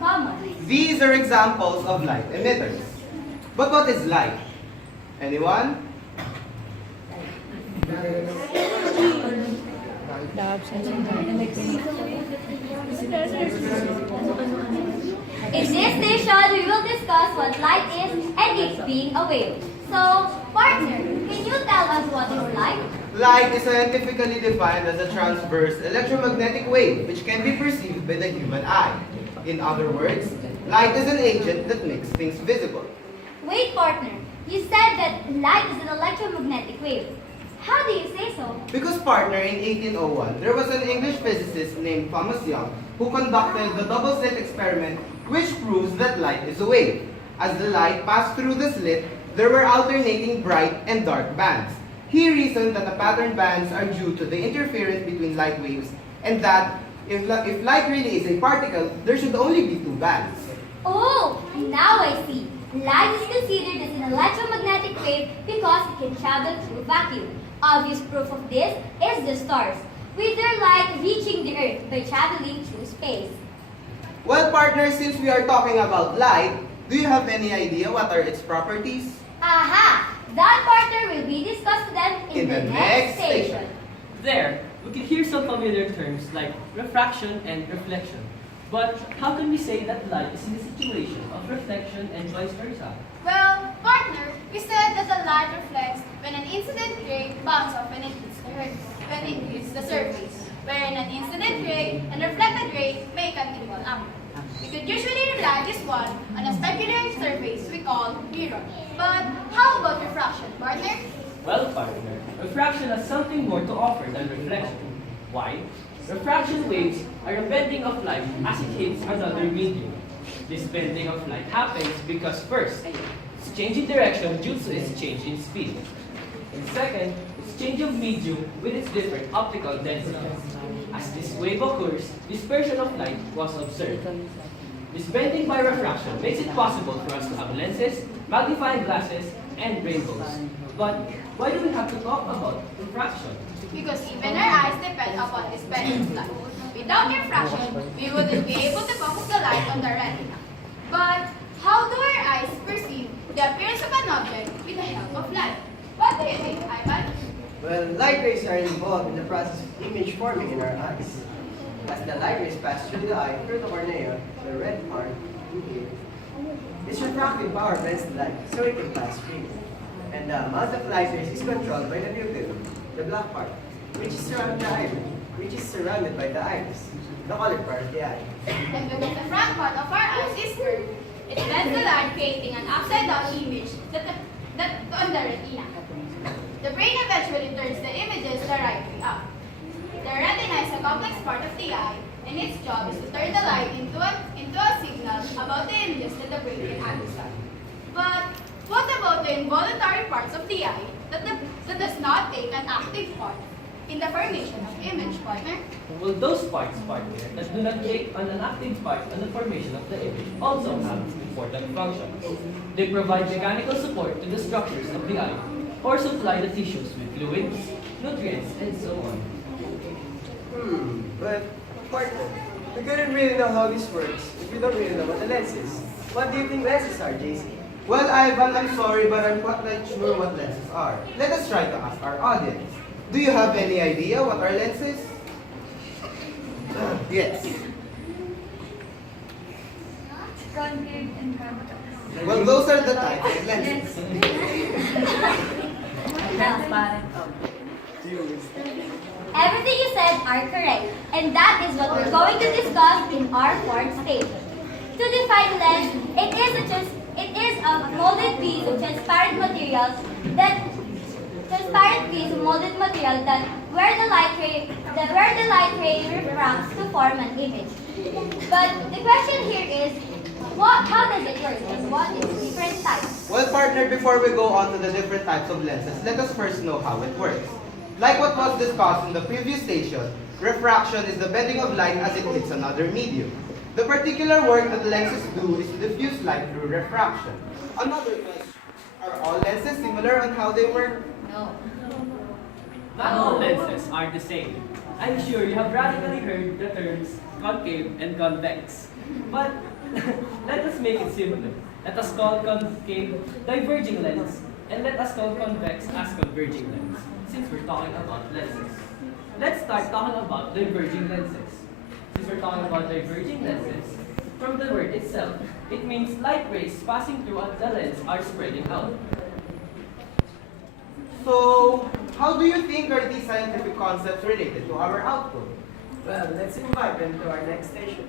common. These are examples of light emitters. But what is light? Anyone? In this station, we will discuss what light is and its being a wave. So, partner, can you tell us what is light? Light is scientifically defined as a transverse electromagnetic wave which can be perceived by the human eye. In other words, light is an agent that makes things visible. Wait, partner. You said that light is an electromagnetic wave. How do you say so? Because partner, in 1801, there was an English physicist named Thomas Young who conducted the double slit experiment which proves that light is a wave. As the light passed through the slit, there were alternating bright and dark bands. He reasoned that the pattern bands are due to the interference between light waves and that if light really is a particle, there should only be two bands. Oh, now I see. Light is considered as an electromagnetic wave because it can travel through vacuum. Obvious proof of this is the stars, with their light reaching the Earth by traveling through space. Well, partner, since we are talking about light, do you have any idea what are its properties? Aha! That partner will be discussed then in the next station. There, we can hear some familiar terms like refraction and reflection. But how can we say that light is in the situation of reflection and vice versa? Well, partner, we said that the light reflects when an incident ray bounces off when it hits the earth, when it hits the surface, wherein an incident ray and reflected ray make an equal angle. We could usually rely this one on a specular surface we call mirror. But how about refraction, partner? Well, partner, refraction has something more to offer than reflection. Why? Refraction waves are a bending of light as it hits another medium. This bending of light happens because first, it's change in direction due to its change in speed. And second, it's change of medium with its different optical densities. As this wave occurs, dispersion of light was observed. This bending by refraction makes it possible for us to have lenses, magnifying glasses, and rainbows. But why do we have to talk about refraction? Because even our eyes depend upon this bending of light. Without refraction, we wouldn't be able to focus the light on the retina. But how do our eyes perceive the appearance of an object with the help of light? What do you think, Ivan? Well, light rays are involved in the process of image forming in our eyes. As the light rays pass through the eye, through the cornea, the red part in here, its refractive power bends the light so it can pass freely. And the amount of light rays is controlled by the pupil, the black part, which is surrounded by the iris, the colored part of the eye. And because the front part of our eyes is curved, it bends the light, creating an upside-down image that on the retina. The brain eventually turns the images the right way up. The retina is a complex part of the eye, and its job is to turn the light into a signal about the images that the brain can understand. But what about the involuntary parts of the eye that does not take an active part in the formation of image, partner? Well, those parts, partner, that do not take an active part in the formation of the image also have important functions. They provide mechanical support to the structures of the eye, or supply the tissues with fluids, nutrients, and so on. But, partner, we couldn't really know how this works if we don't really know what the lens is. What do you think lenses are, JC? Well, Ivan, I'm sorry, but I'm not quite sure what lenses are. Let us try to ask our audience. Do you have any idea what are lenses? Yes. Concave and convex. Well, those are the types of lenses. Everything you said are correct, and that is what we're going to discuss in our fourth station. To define lens, it is a molded piece of transparent material that where the light ray refracts to form an image. But the question here is, how does it work and what is different types? Well, partner, before we go on to the different types of lenses, let us first know how it works. Like what was discussed in the previous station, refraction is the bending of light as it hits another medium. The particular work that lenses do is to diffuse light through refraction. Another question, are all lenses similar on how they work? No. Not all lenses are the same. I'm sure you have radically heard the terms concave and convex. But Let us make it simpler. Let us call concave diverging lens, and let us call convex as converging lens, since we're talking about lenses. Let's start talking about diverging lenses. Since we're talking about diverging lenses, from the word itself, it means light rays passing through the lens are spreading out. So, how do you think are these scientific concepts related to our output? Well, let's invite them to our next station.